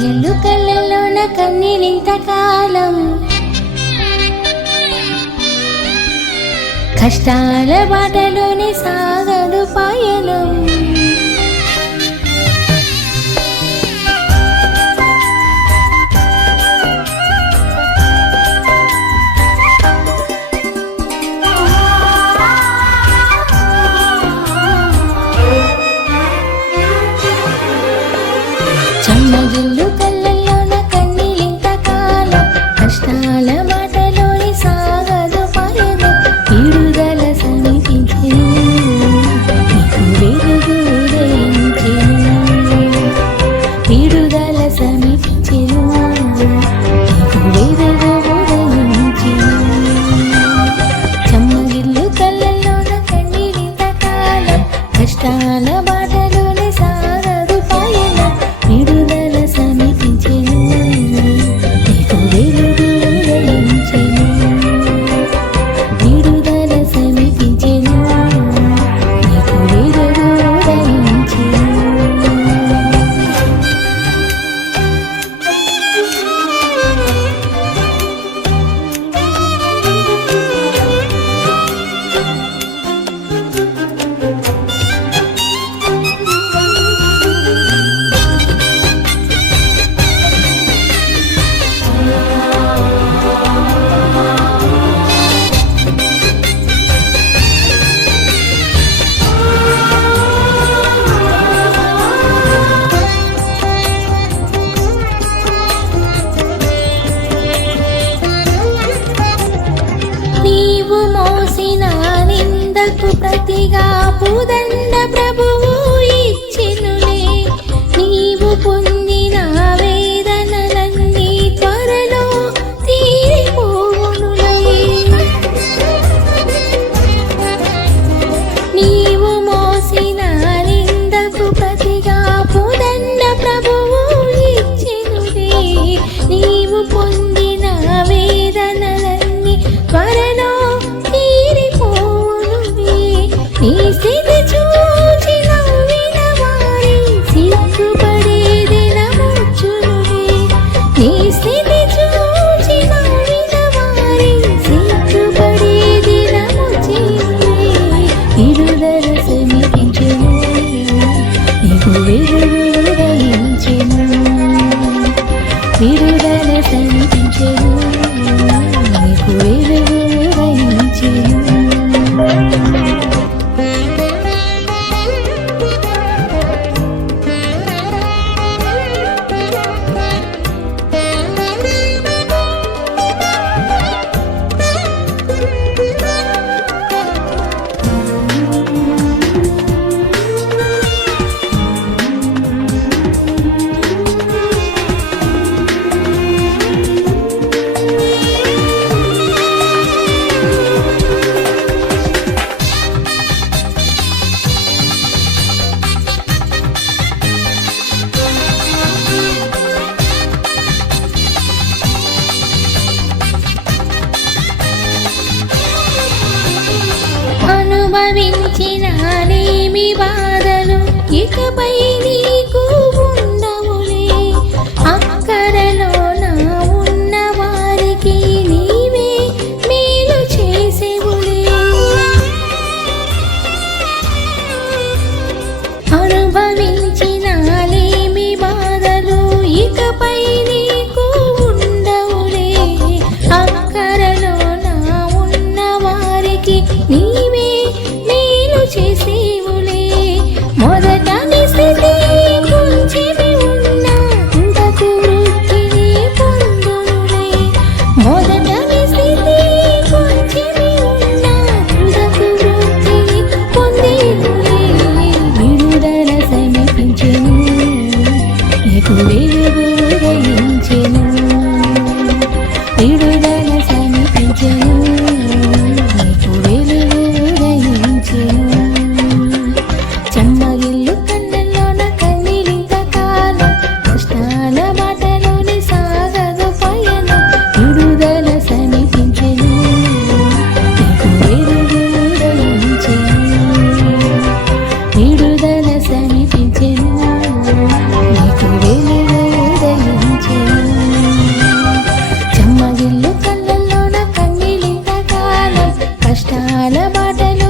కన్నీళ్ళు కళ్ళల్లోన కన్నీళ్ళింత కాలం. కష్టాల బాటలోనే సాగదు పాయనం look at சிகா பூதன் కనిపించేను నీకు వేరే వేరే వచ్చినానేమి బాధలు ఇకపై కష్టాల బాటలో